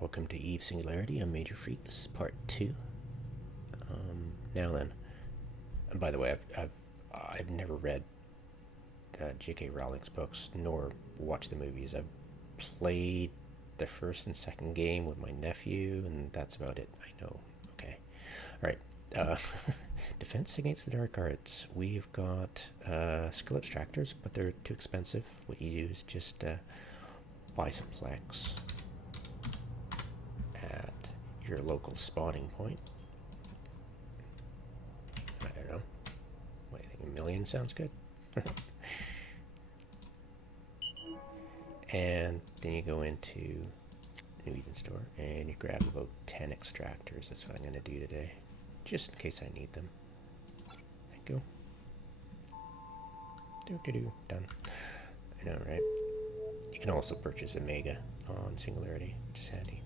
Welcome to Eve Singularity. I'm minorfreak. This is part 2. Now then, and by the way, I've never read J.K. Rowling's books nor watched the movies. I've played the first and second game with my nephew, and that's about it. I know. Okay. All right. Defense against the dark arts. We've got skill extractors, but they're too expensive. What you do is just buy some plex at your local spawning point. I don't know. What do you think? $1 million sounds good. And then you go into New Eden store and you grab about 10 extractors. That's what I'm going to do today, just in case I need them. There you go. Done. I know, right? You can also purchase Omega on Singularity, which is handy.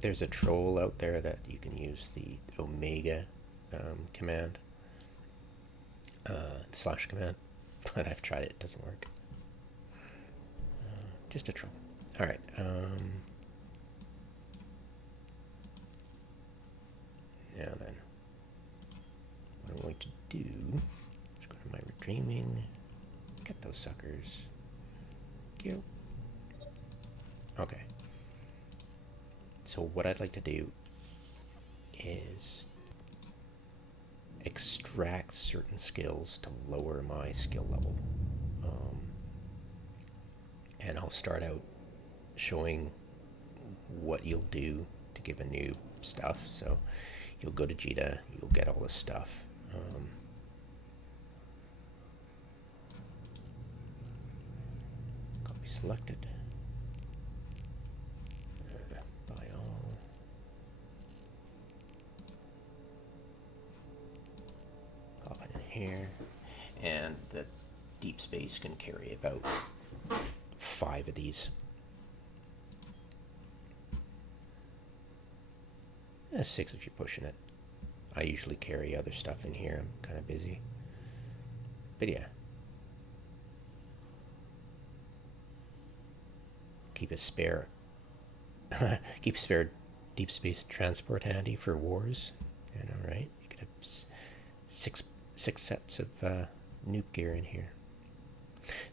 There's a troll out there that you can use the Omega command, slash command, but I've tried it, it doesn't work. Just a troll. Alright, now then, what I'm going to do is go to my redeeming, get those suckers. Thank you. Okay. So what I'd like to do is extract certain skills to lower my skill level. And I'll start out showing what you'll do to give a new stuff. So you'll go to Jita, you'll get all this stuff. Copy selected. Buy all. Pop it in here. And the deep space can carry about 5 of these. 6 if you're pushing it. I usually carry other stuff in here. I'm kind of busy. But yeah. Keep a spare keep spare deep space transport handy for wars. I know, right? You could have 6 sets of noob gear in here.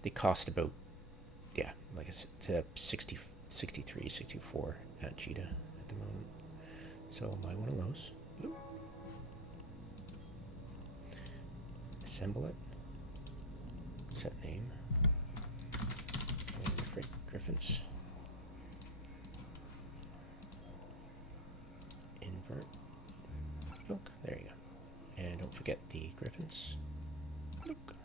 They cost about, yeah, like I said, it's 60, 63, 64 at Jita at the moment. So I'll buy one of those. Bloop. Assemble it. Set name. And griffins. Invert. Look, there you go. And don't forget the griffins. Look.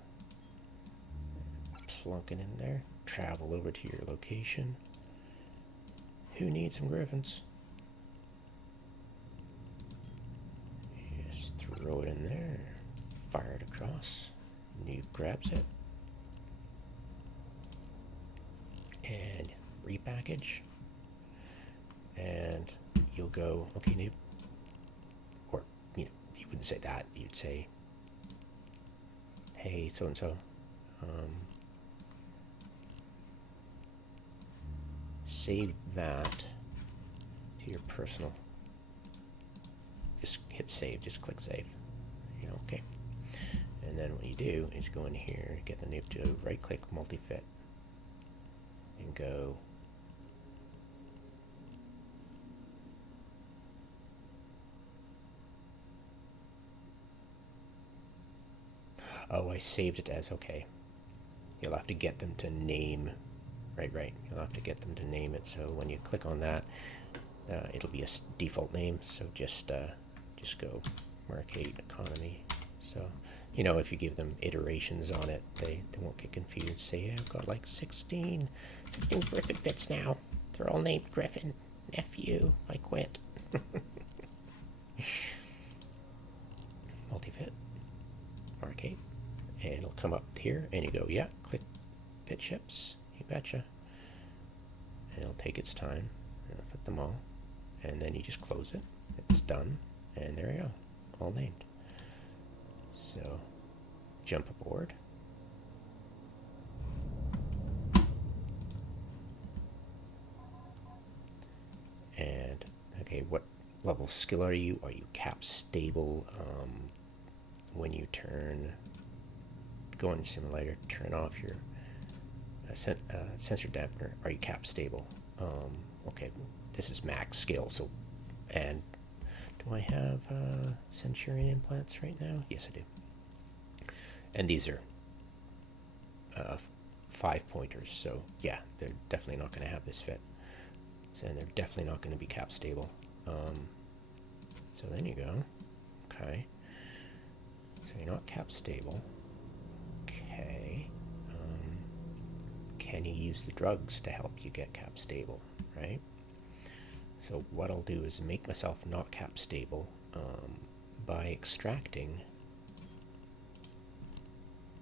Plunk it in there. Travel over to your location. Who needs some griffins? Just throw it in there. Fire it across. Noob grabs it. And repackage. And you'll go, okay, noob. Or, you know, you wouldn't say that. You'd say, hey, so-and-so. Save that to your personal. Just hit save, just click save. You know, okay. And then what you do is go in here, get the noob to right click multifit and go oh, I saved it as, okay. You'll have to get them to name. Right. You'll have to get them to name it. So when you click on that, it'll be a default name. So just go Mark8 economy. So, you know, if you give them iterations on it, they won't get confused. Say, yeah, I've got like 16 Griffin fits now. They're all named Griffin. Nephew, I quit. Multifit, Mark8, and it'll come up here, and you go, yeah, click fit ships. You betcha. And it'll take its time. It'll fit them all. And then you just close it. It's done. And there you go. All named. So, jump aboard. And Okay, what level of skill are you? Are you cap stable? When you go in simulator, turn off your sensor dampener. Are you cap stable? Okay, this is max skill. So, and do I have Centurion implants right now? Yes, I do. And these are 5-pointers, so yeah, they're definitely not going to have this fit. And they're definitely not going to be cap stable. So then you go, okay. So you're not cap stable. Okay. Can you use the drugs to help you get cap stable, right? So what I'll do is make myself not cap stable by extracting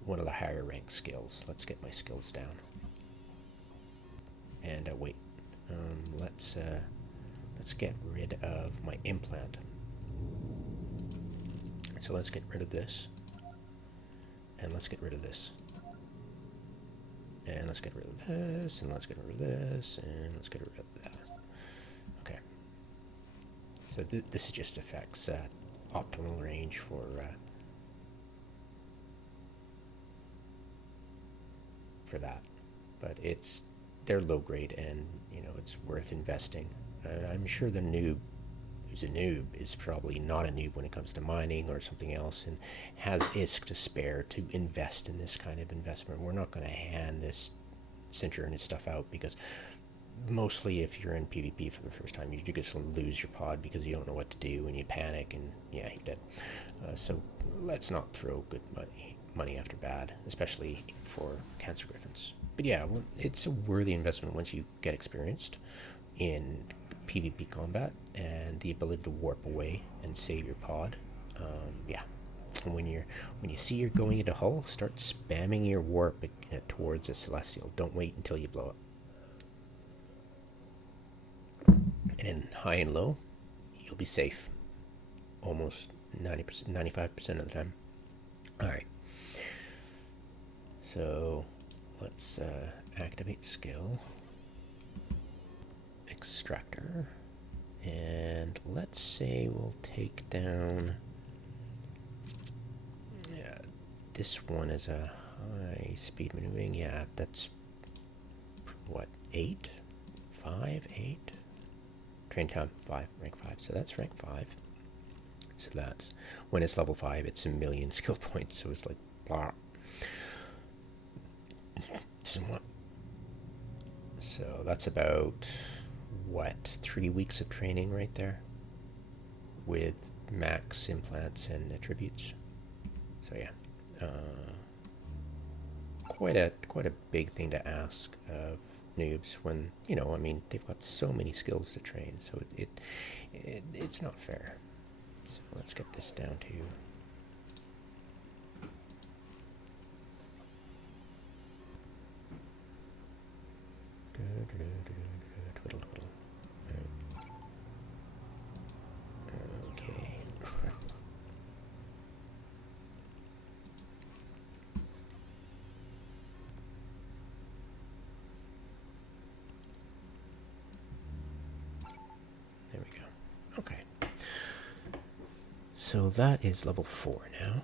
one of the higher rank skills. Let's get my skills down. And wait, let's get rid of my implant. So let's get rid of this, and let's get rid of this, and let's get rid of this, and let's get rid of this, and let's get rid of that. Okay. So this just affects optimal range for that, but they're low grade, and you know it's worth investing. I'm sure the noob who's a noob is probably not a noob when it comes to mining or something else, and has ISK to spare to invest in this kind of investment. We're not going to hand this Centurion stuff out, because mostly if you're in PvP for the first time, you just lose your pod because you don't know what to do, and you panic, and yeah, you're dead. So let's not throw good money after bad, especially for cancer griffins. But yeah, it's a worthy investment once you get experienced in PvP combat and the ability to warp away and save your pod. Yeah, and when you see you're going into hull, start spamming your warp towards a celestial. Don't wait until you blow up. And in high and low, you'll be safe almost 90%, 95% of the time. All right. So let's activate skill, extractor, and let's say we'll take down, yeah, this one is a high speed maneuvering. Yeah, that's what, 8? 5, 8? Train time 5, rank 5. So that's rank 5. So that's, when it's level 5, it's a million skill points. So it's like, blah. So that's about, what, 3 weeks of training right there with max implants and attributes. So yeah, quite a big thing to ask of noobs when, you know, I mean, they've got so many skills to train, so it's not fair. So let's get this down to twiddle twiddle. Okay. There we go. Okay. So that is level 4 now.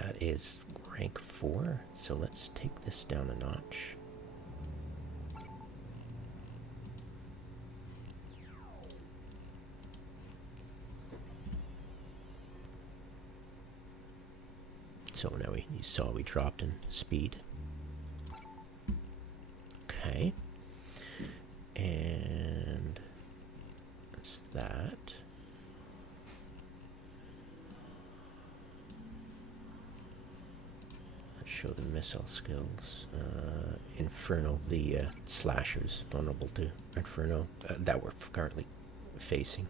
That is rank 4. So let's take this down a notch. So now you saw we dropped in speed. Okay. And that's that. Let's show the missile skills. Inferno, the slashers vulnerable to Inferno that we're currently facing.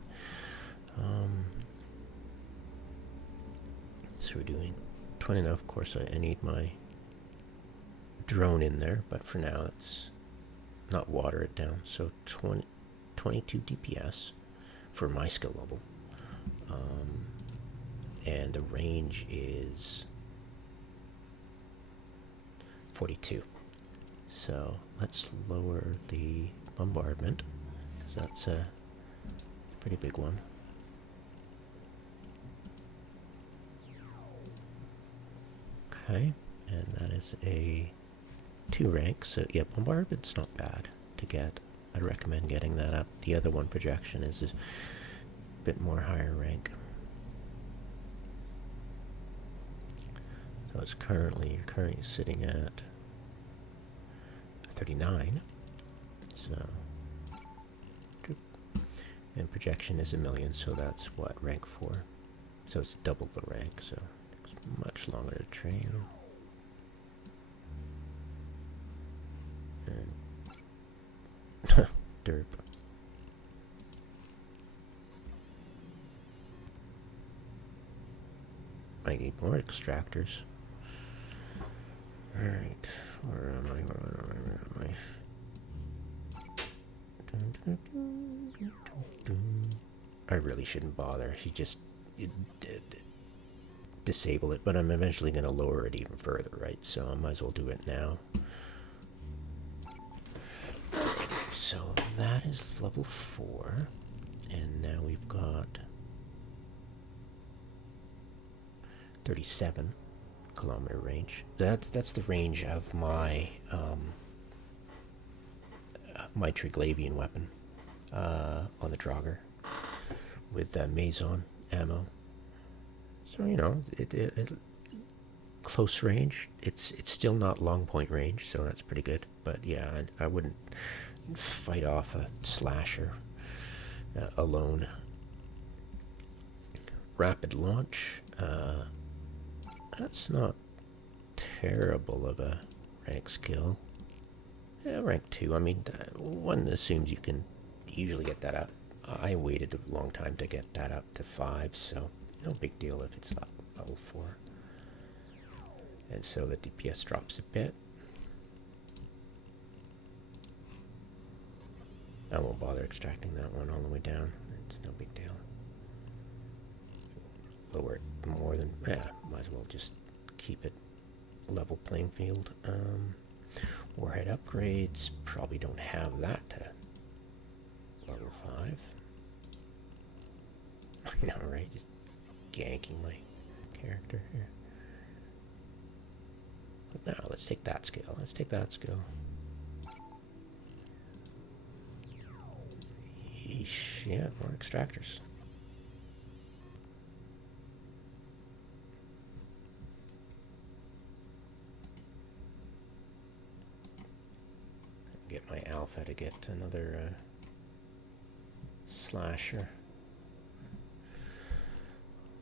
So we're doing 20 now. Of course, I need my drone in there, but for now, let's not water it down. So 22 DPS for my skill level. And the range is 42. So let's lower the bombardment, because that's a pretty big one. Okay, and that is a 2 rank, so yeah, bombardment's not bad to get. I'd recommend getting that up. The other one, projection, is a bit more higher rank. So it's currently sitting at 39. So, and projection is 1,000,000, so that's what, rank 4. So it's double the rank, so it's much longer to train. And derp. I need more extractors. Alright, where am I? Where am I? I really shouldn't bother. He just disable it, but I'm eventually going to lower it even further, right? So I might as well do it now. So that is level 4, and now we've got 37-kilometer range. That's the range of my my Triglavian weapon on the Draugr with Maison ammo. So you know, it close range. It's still not long point range, so that's pretty good. But yeah, I wouldn't fight off a slasher alone. Rapid launch. That's not terrible of a rank skill. Yeah, rank 2. I mean, one assumes you can usually get that up. I waited a long time to get that up to 5, so no big deal if it's level 4. And so the DPS drops a bit. I won't bother extracting that one all the way down. It's no big deal. Lower it more than... yeah, might as well just keep it level playing field. Warhead upgrades, probably don't have that to level 5. I know, right? Just ganking my character here. But now, let's take that skill. Let's take that skill. Yeesh, yeah, more extractors. Get my alpha to get another slasher.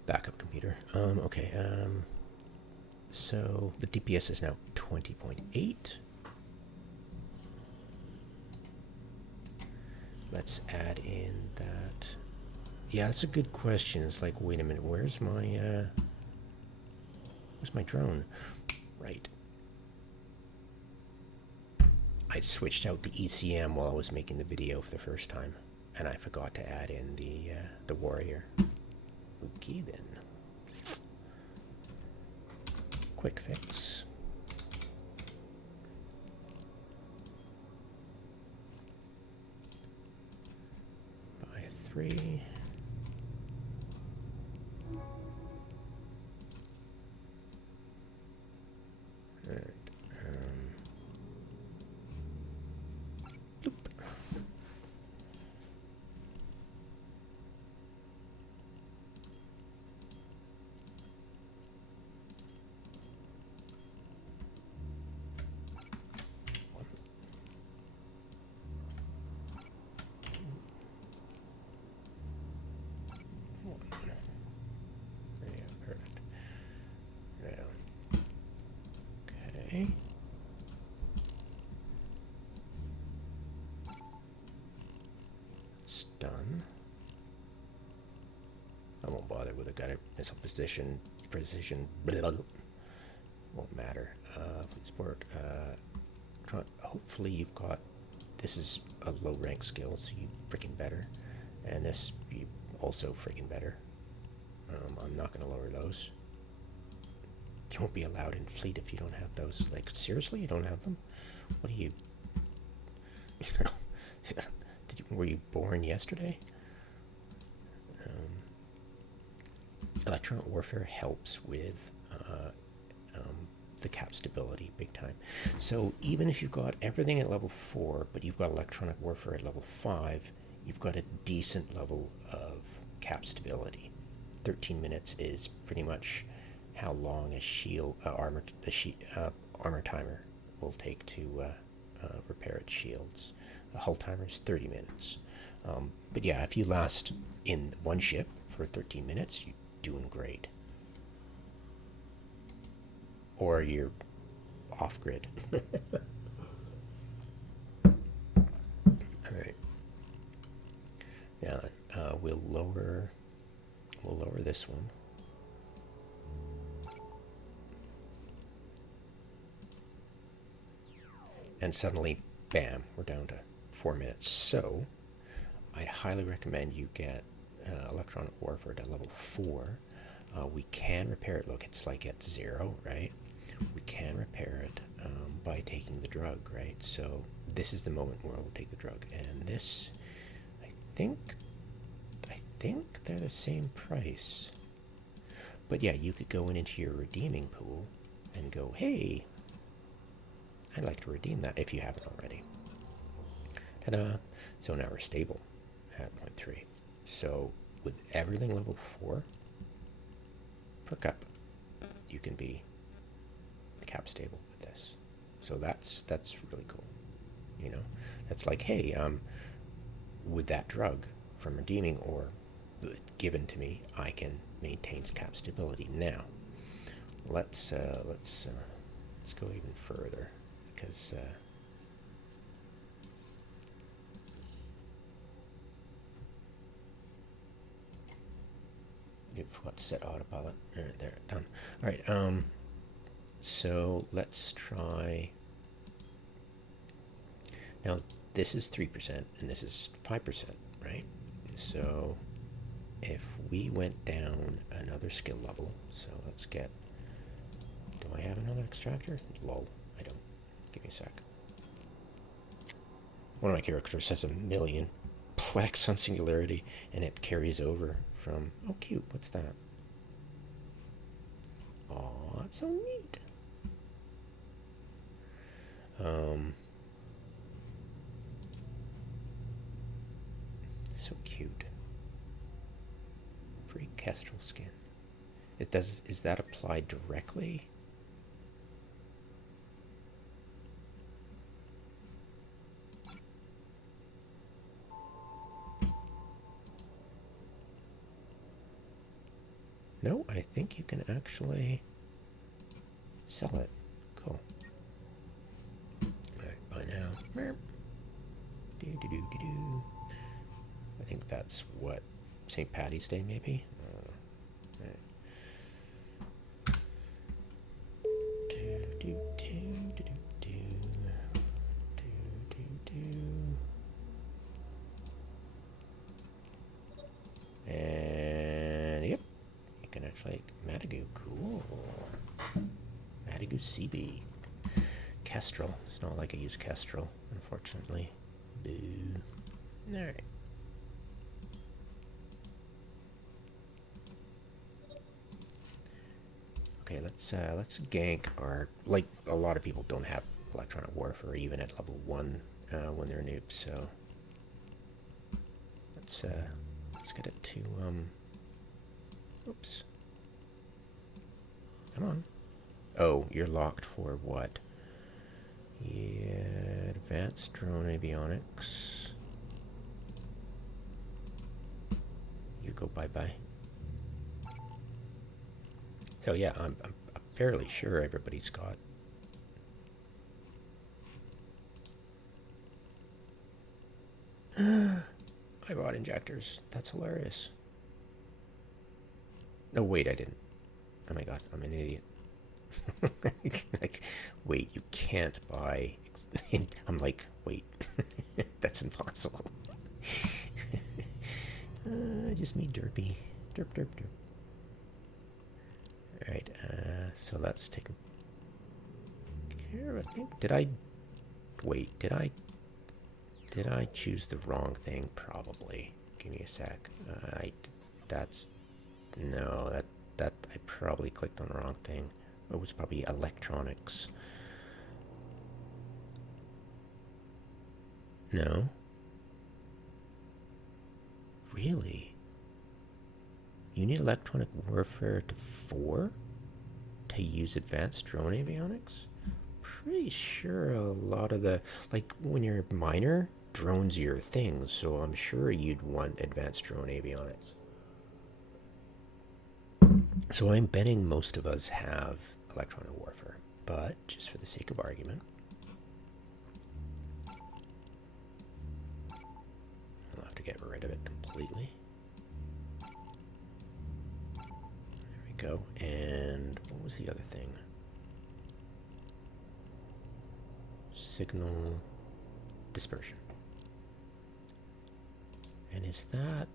Backup computer. Okay, so the DPS is now 20.8. Let's add in that. Yeah, that's a good question. It's like, wait a minute, where's my drone? Right. I switched out the ECM while I was making the video for the first time, and I forgot to add in the warrior. Okay then. Quick fix. Buy 3. Alright. Okay. It's done. I won't bother with a guided missile precision. Blah, blah, blah. Won't matter. Fleet sport. Hopefully you've got. This is a low rank skill, so you freaking better. And this you also freaking better. I'm not going to lower those. You won't be allowed in fleet if you don't have those. Like, seriously, you don't have them? What are you, you know, were you born yesterday? Electronic warfare helps with the cap stability big time. So even if you've got everything at level 4, but you've got electronic warfare at level 5, you've got a decent level of cap stability. 13 minutes is pretty much how long a armor timer will take to repair its shields. A hull timer is 30 minutes. But yeah, if you last in one ship for 13 minutes, you're doing great. Or you're off grid. All right. Now we'll lower this one. And suddenly, bam, we're down to 4 minutes. So I'd highly recommend you get electronic warfare to level 4. We can repair it. Look, it's like at 0, right? We can repair it by taking the drug, right? So this is the moment where we'll take the drug. And this, I think they're the same price. But yeah, you could go into your redeeming pool and go, hey, I'd like to redeem that if you haven't already. Ta-da! So now we're stable at 0.3. So with everything level 4 per cup, you can be cap stable with this. So that's really cool. You know, that's like, hey, with that drug from redeeming or given to me, I can maintain cap stability. Now, let's go even further because. Forgot to set autopilot. There, done. All right. So let's try. Now this is 3% and this is 5%, right? So if we went down another skill level, so let's get. Do I have another extractor? Lol, I don't. Give me a sec. One of my characters has 1,000,000 plex on singularity, and it carries over from. Oh, cute! What's that? Oh, that's so neat. So cute. Free kestrel skin. It does. Is that applied directly? No, I think you can actually sell it. Cool. Alright, buy now. Do. I think that's what, St. Paddy's Day maybe? Right. And yep, you can actually Matagu, cool. Matagu CB. Kestrel. It's not like I use Kestrel, unfortunately. Boo. Alright. Okay, let's gank our, like, a lot of people don't have electronic warfare even at level 1 when they're noobs, so let's get it to oops. Come on. Oh, you're locked for what? Yeah, advanced drone avionics. You go bye-bye. So yeah, I'm fairly sure everybody's got. I bought injectors. That's hilarious. No, wait, I didn't. Oh my god, I'm an idiot. Like, wait, you can't buy. I'm like, wait, that's impossible. Just me, derpy. Derp. Alright, so that's taken care of, I think. Did I... Wait, did I choose the wrong thing? Probably. Give me a sec. That's... No, that I probably clicked on the wrong thing. It was probably electronics. No? Really? You need electronic warfare to 4 to use advanced drone avionics? Pretty sure a lot of the, like when you're a miner, drones are your thing, so I'm sure you'd want advanced drone avionics. So I'm betting most of us have electronic warfare, but just for the sake of argument, I'll have to get rid of it completely. There we go. And what was the other thing? Signal dispersion. And is that...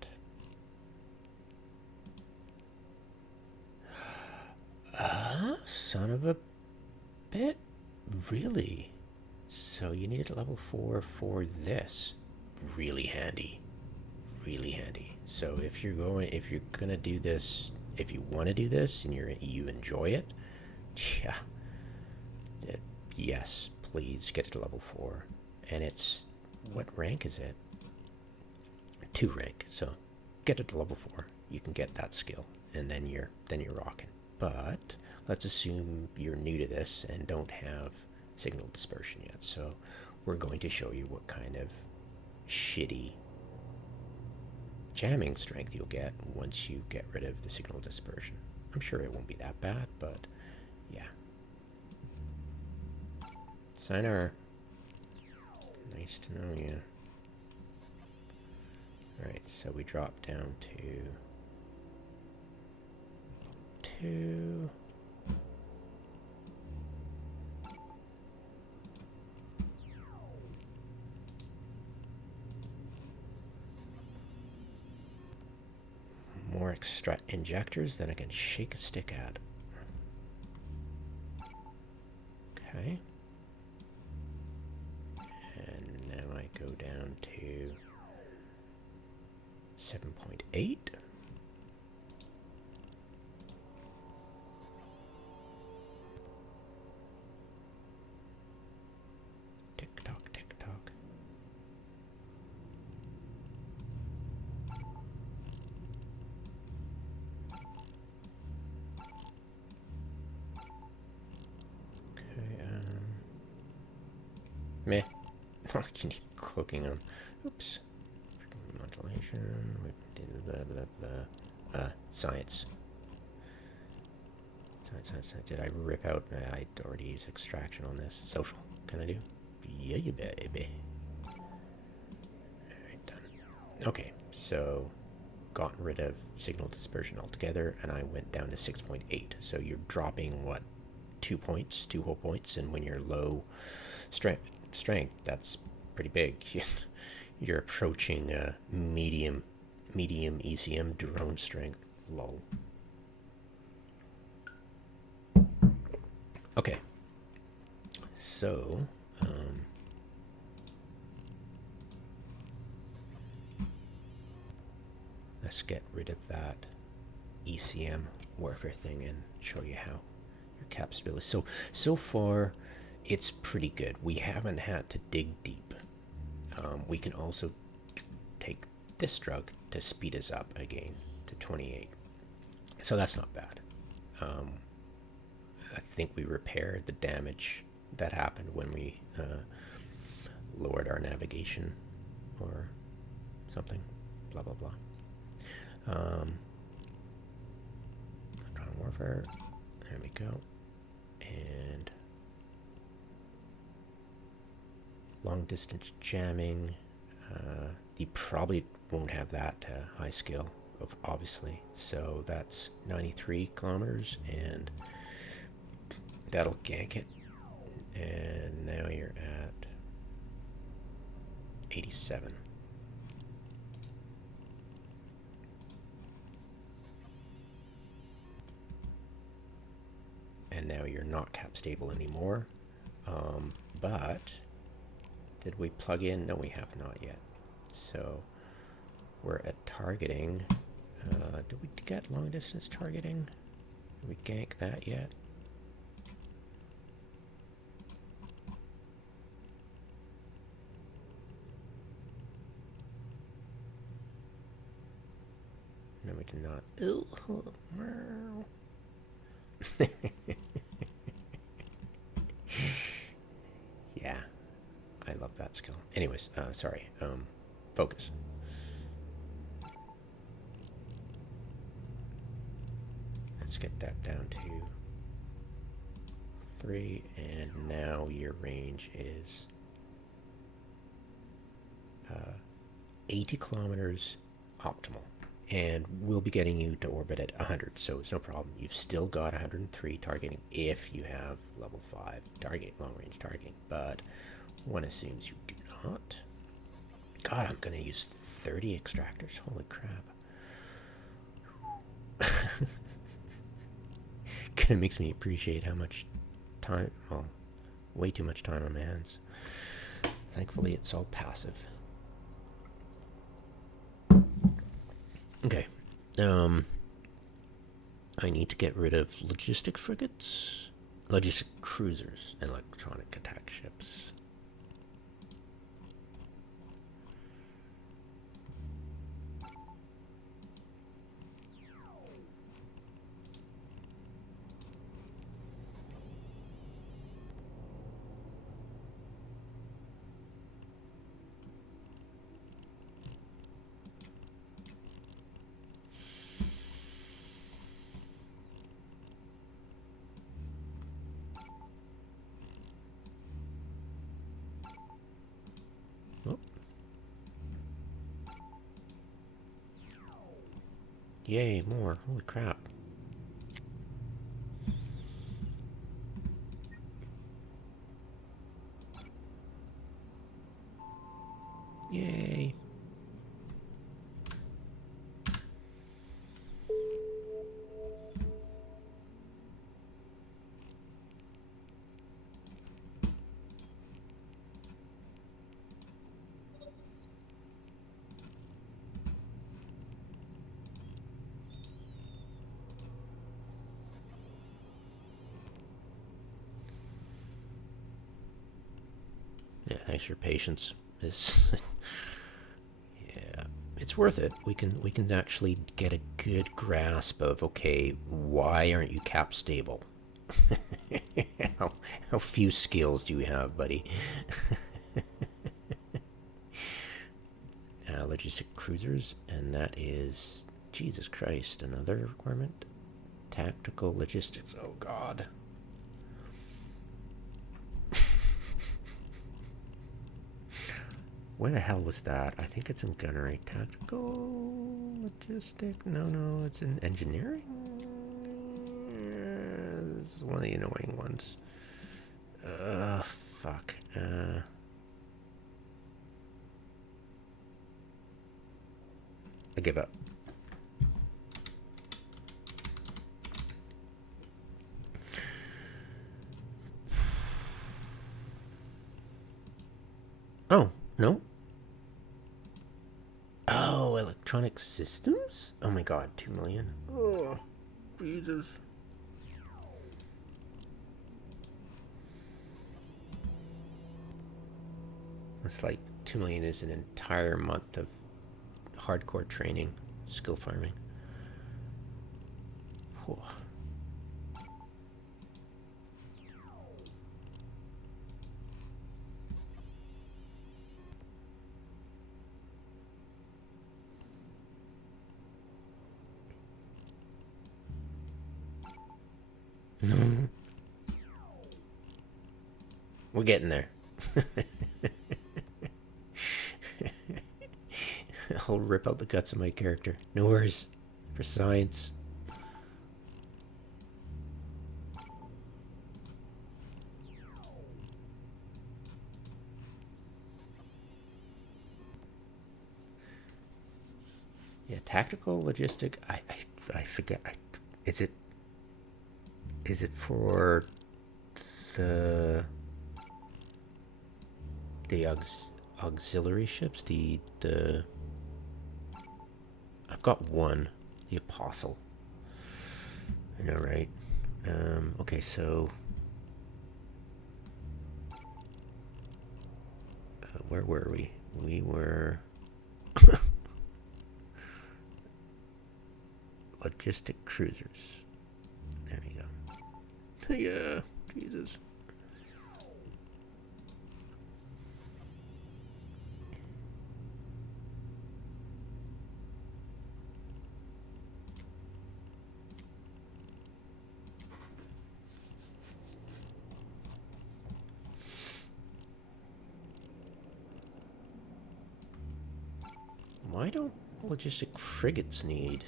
son of a bit? Really? So you needed a level 4 for this. Really handy. Really handy. So if you're gonna do this, if you want to do this and you enjoy it, yeah, yes, please get it to level 4. And it's, what rank is it? 2 rank. So get it to level 4. You can get that skill, and then you're rocking. But let's assume you're new to this and don't have signal dispersion yet. So we're going to show you what kind of shitty jamming strength you'll get once you get rid of the signal dispersion. I'm sure it won't be that bad, but yeah. Sinar. Nice to know you. Alright, so we drop down to 2. More extra injectors than I can shake a stick at. Okay. And now I go down to 7.8. Tick tock, tick tock. Okay, meh. You need cloaking on. Oops. Modulation. Blah, blah, blah. Science. Science. Did I rip out? I'd already used extraction on this. Social. Can I do? Yeah, you baby. Alright, done. Okay, so gotten rid of signal dispersion altogether, and I went down to 6.8. So you're dropping, what, 2 points, 2 whole points, and when you're low strength, that's pretty big. You're approaching medium ECM drone strength. Lol. Okay. So, let's get rid of that ECM warfare thing and show you how your cap stability. So far, it's pretty good. We haven't had to dig deep. We can also take this drug to speed us up again to 28. So that's not bad. I think we repaired the damage that happened when we lowered our navigation or something. Blah, blah, blah. Electronic warfare. There we go. And long distance jamming. You probably won't have that high skill, obviously. So that's 93 kilometers, and that'll gank it. And now you're at 87. not cap stable anymore. But did we plug in? No, we have not yet. So we're at targeting. Did we get long distance targeting? Did we gank that yet? No, we did not. Ooh. Yeah, I love that skill. Anyways, sorry. Focus. Let's get that down to 3, and now your range is 80 kilometers optimal. And we'll be getting you to orbit at 100, so it's no problem. You've still got 103 targeting if you have level 5 target, long-range targeting, but one assumes you do not. God, I'm going to use 30 extractors. Holy crap. Kind of makes me appreciate how much time, well, way too much time on my hands. Thankfully, it's all passive. Okay. I need to get rid of logistic frigates, logistic cruisers, and electronic attack ships. Yay, more. Holy crap. Yay. Yeah, thanks for your patience. This yeah, it's worth it. We can actually get a good grasp of, okay, why aren't you cap stable? how few skills do you have, buddy? Logistic cruisers, and that is, Jesus Christ, another requirement. Tactical logistics. Oh God. Where the hell was that? I think it's in gunnery. Tactical logistic. No, it's in engineering. This is one of the annoying ones. Fuck. I give up. Oh, no. Oh, electronic systems? Oh my God, 2 million. Oh, Jesus. It's like 2 million is an entire month of hardcore training, skill farming. Whew. We're getting there. I'll rip out the guts of my character. No worries. For science. Yeah, tactical logistic. I forget. Is it for the auxiliary ships. The I've got one, the Apostle. I know, right? Okay, so where were we? We were logistic cruisers. There we go. Yeah, Jesus. Why don't logistic frigates need?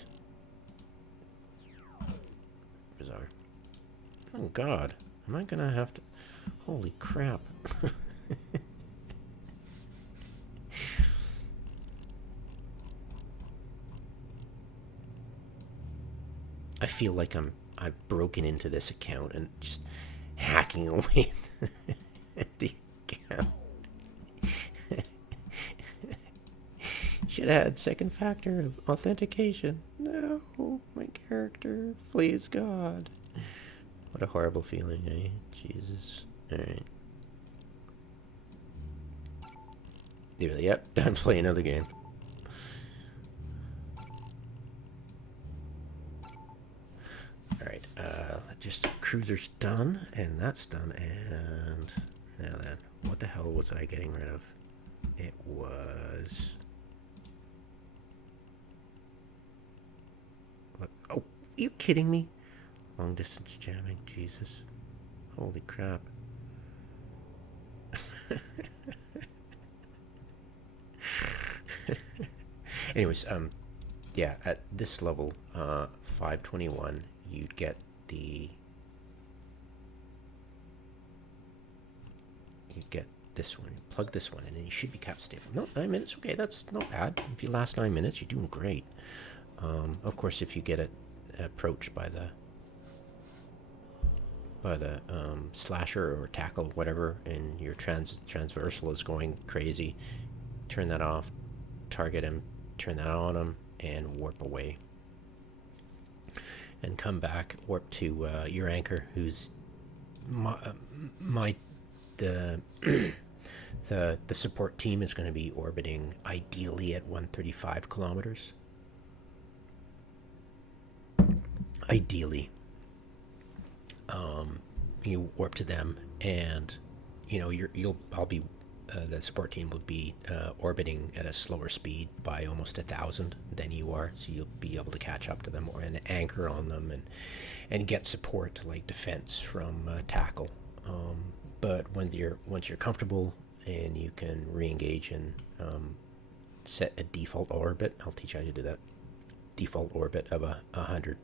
Bizarre. Oh God, am I gonna have to? Holy crap! I feel like I've broken into this account and just hacking away at the account. Should have had second factor of authentication. No, my character. Please, God. What a horrible feeling, eh? Jesus. Alright. Yep, time to play another game. Alright, just cruiser's done, and that's done, and now then, what the hell was I getting rid of? It was... Oh, are you kidding me? Long distance jamming, Jesus. Holy crap. Anyways, yeah, at this level, 521, you'd get the... You get this one. Plug this one in and you should be cap stable. No, 9 minutes. Okay, that's not bad. If you last 9 minutes, you're doing great. Of course, if you get it approached by the slasher or tackle, whatever, and your transversal is going crazy, turn that off, target him, turn that on him, and warp away. And come back, warp to your anchor, who's the support team is going to be orbiting ideally at 135 kilometers. Ideally. You warp to them, and you know I'll be the support team will be orbiting at a slower speed by almost 1,000 than you are, so you'll be able to catch up to them or an anchor on them and get support like defense from tackle. But once you're comfortable and you can re-engage and set a default orbit, I'll teach you how to do that. Default orbit of 100.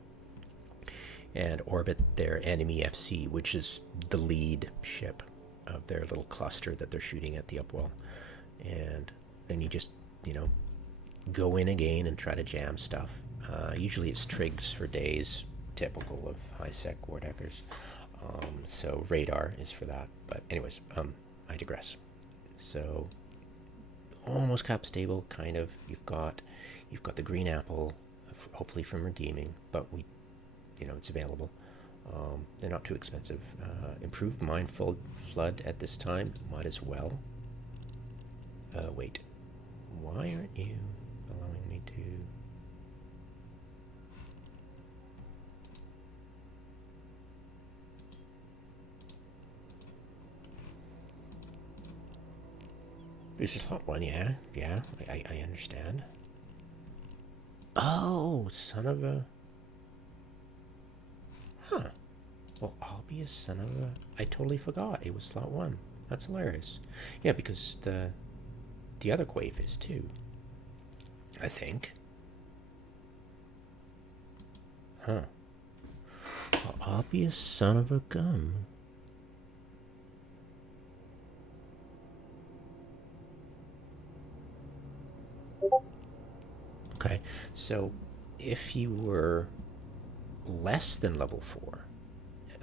And orbit their enemy FC, which is the lead ship of their little cluster that they're shooting at the Upwell. And then you just, go in again and try to jam stuff. Usually it's trigs for days, typical of high-sec Wardeckers. So radar is for that. But anyways, I digress. So almost cap stable, kind of. You've got the green apple, hopefully from redeeming, but it's available. They're not too expensive. Improved mindflood at this time, might as well. Wait, why aren't you allowing me to? This is slot 1, yeah, I understand. Oh, son of a... Huh. Well, I'll be a son of a... I totally forgot it was slot 1. That's hilarious. Yeah, because the other Quave is too, I think. Huh. Well, I'll be a son of a gun. Okay, so if you were less than level 4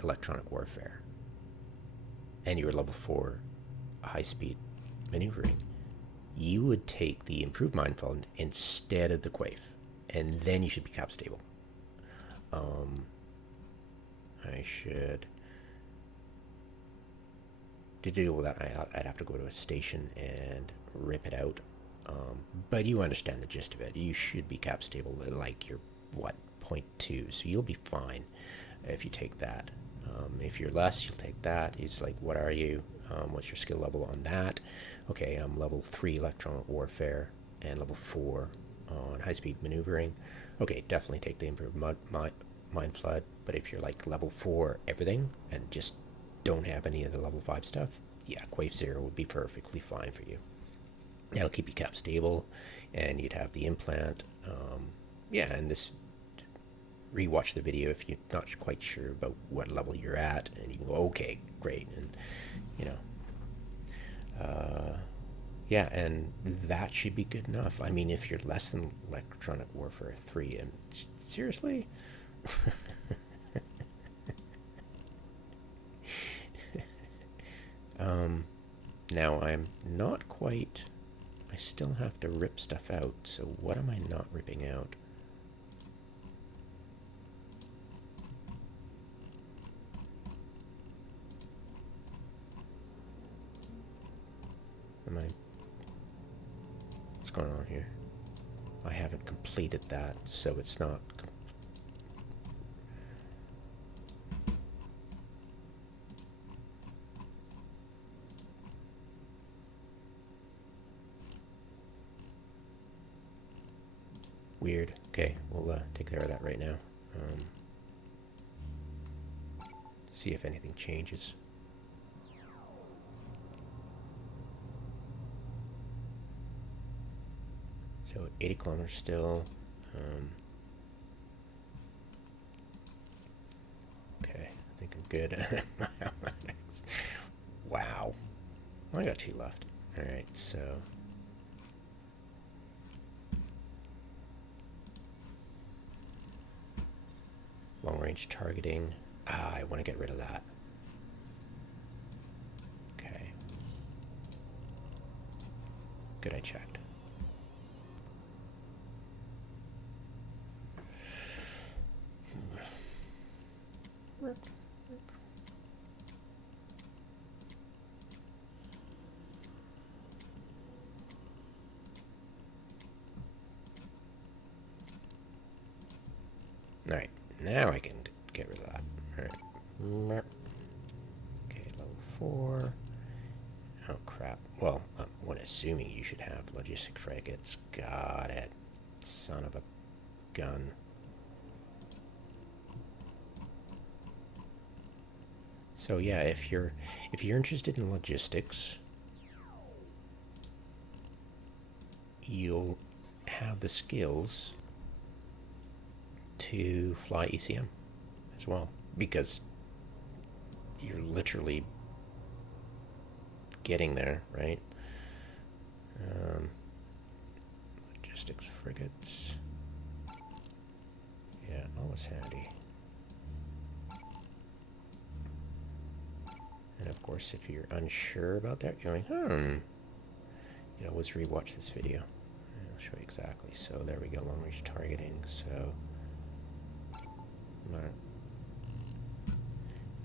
electronic warfare, and you're level 4 high-speed maneuvering, you would take the improved mindflood instead of the quaif, and then you should be cap stable. I should, to do all that, I'd have to go to a station and rip it out. But you understand the gist of it. You should be cap stable at like your, what, 0.2, so you'll be fine if you take that. If you're less, you'll take that. It's like, what are you? What's your skill level on that? Okay, I'm level 3 electronic warfare and level 4 on high-speed maneuvering. Okay, definitely take the improved mindflood. But if you're like level 4 everything and just don't have any of the level 5 stuff, yeah, quaif 0 would be perfectly fine for you. That'll keep you cap stable, and you'd have the implant. Yeah, and this, rewatch the video if you're not quite sure about what level you're at, and you can go, okay, great, and you know, yeah, and that should be good enough. I mean, if you're less than electronic warfare 3, and seriously. Now I'm not quite, I still have to rip stuff out, so what am I not ripping out? What's going on here? I haven't completed that, so it's not. Weird. Okay, we'll take care of that right now. See if anything changes. So 80 kilometers still. Okay, I think I'm good. Wow. I got 2 left. Alright, so. Long range targeting. I want to get rid of that. Okay. Good, I checked. Alright, now I can get rid of that. Alright. Okay, level 4. Oh crap. Well, when assuming you should have logistic frigates. Got it. Son of a gun. So yeah, if you're interested in logistics, you'll have the skills to fly ECM as well, because you're literally getting there, right? Logistics frigates. Yeah, always handy. And of course, if you're unsure about that, you're going, you know, let's rewatch this video. I'll show you exactly. So there we go, long range targeting. So,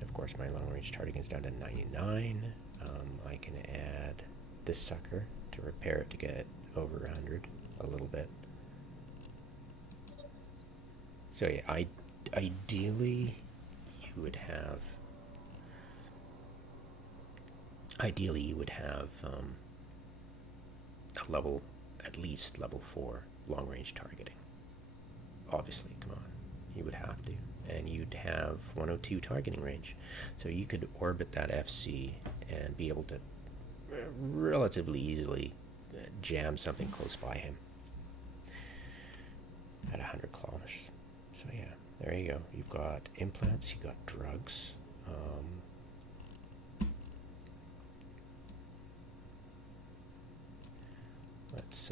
of course, my long range targeting is down to 99. I can add this sucker to repair it to get it over 100 a little bit. So yeah, ideally you would have a level, at least level 4 long range targeting. Obviously, come on, you would have to, and you'd have 102 targeting range, so you could orbit that FC and be able to relatively easily jam something close by him at 100 kilometers. So yeah, there you go. You've got implants, you've got drugs. Let's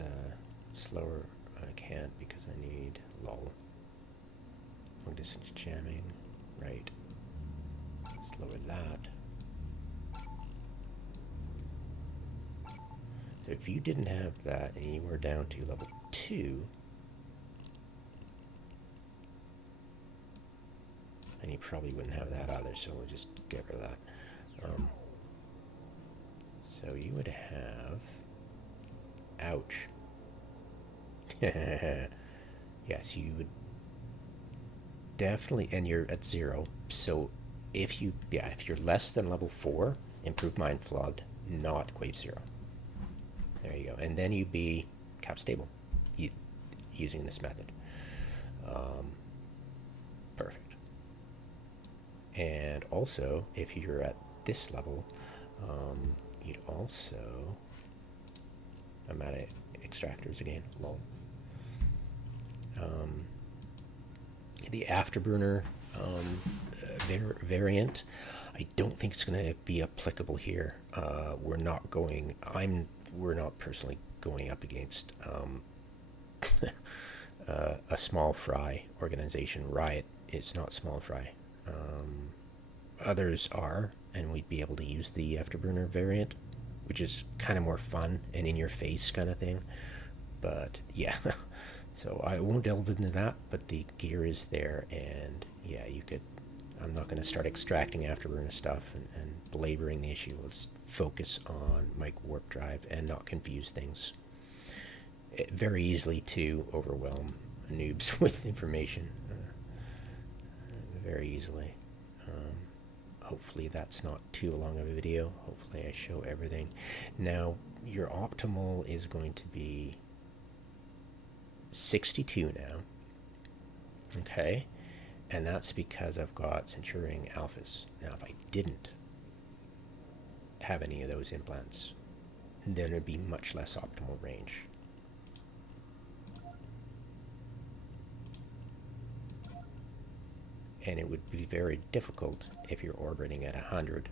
slower. I can't because I need lull. Long distance jamming, right. Let's lower that. if you didn't have that and you were down to level 2, and you probably wouldn't have that either, so we'll just get rid of that. So you would have... Ouch. Yes, you would definitely, and you're at 0, so if you're less than level 4, improve mindflood, not Quave 0. There you go. And then you'd be cap stable using this method. Perfect. And also, if you're at this level, you'd also... I'm out of extractors again. Lol. The afterburner variant, I don't think it's going to be applicable here. We're not personally going up against a small fry organization. Riot is not small fry. Others are, and we'd be able to use the afterburner variant, which is kind of more fun and in your face kind of thing. But yeah, so I won't delve into that, but the gear is there, and yeah, you could... I'm not going to start extracting afterburner stuff and belaboring the issue. Let's focus on mic warp drive and not confuse things. Very easily to overwhelm noobs with information. Very easily. Hopefully that's not too long of a video. Hopefully I show everything. Now, your optimal is going to be 62 now. Okay? And that's because I've got centurion alphas. Now, if I didn't have any of those implants, then it'd be much less optimal range. And it would be very difficult if you're orbiting at 100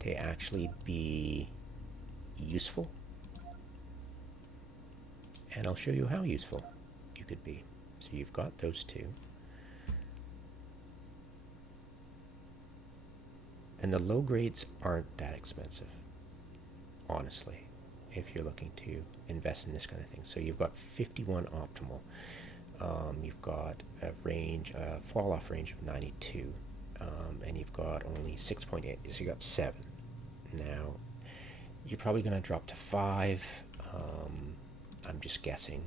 to actually be useful. And I'll show you how useful you could be. So you've got those two. And the low grades aren't that expensive, honestly, if you're looking to invest in this kind of thing. So you've got 51 optimal. You've got a range, fall-off range of 92, and you've got only 6.8, so you got 7. Now, you're probably going to drop to 5. I'm just guessing.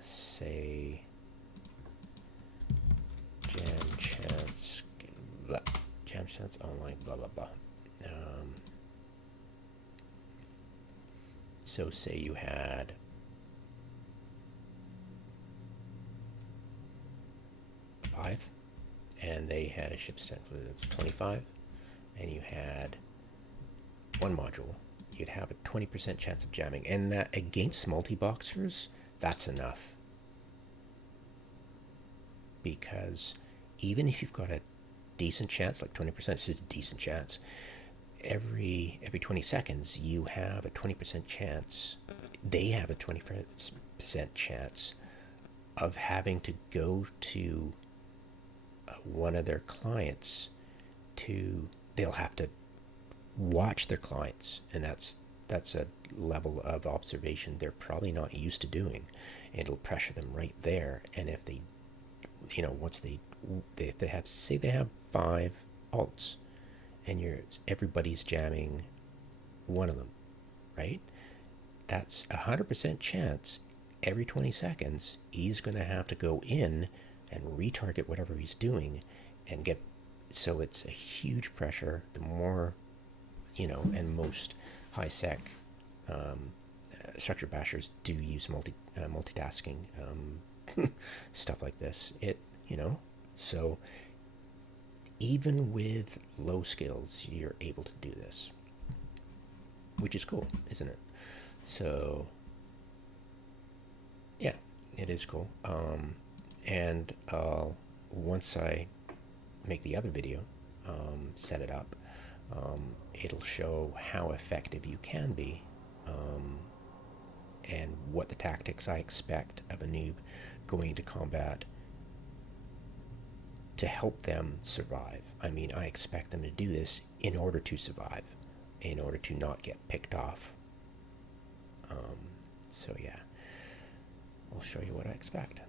Say jam chance, blah, jam chance online, blah blah blah. So say you had 5, and they had a ship strength of 25, and you had 1 module, you'd have a 20% chance of jamming, and that against multi-boxers, that's enough. Because even if you've got a decent chance, like 20%, is a decent chance, every 20 seconds you have a 20% chance, they have a 20% chance of having to go to one of their clients they'll have to watch their clients, and that's a level of observation they're probably not used to doing. It'll pressure them right there, and if they, once if they have, say they have 5 alts, and everybody's jamming one of them, right? That's 100% chance every 20 seconds he's going to have to go in and retarget whatever he's doing and get... So it's a huge pressure. The more, and most high-sec structure bashers do use multitasking, stuff like this. So even with low skills, you're able to do this, which is cool, isn't it? So yeah, it is cool. And once I make the other video, set it up, it'll show how effective you can be, and what the tactics I expect of a noob going into combat to help them survive. I mean, I expect them to do this in order to survive, in order to not get picked off. So yeah, I'll show you what I expect.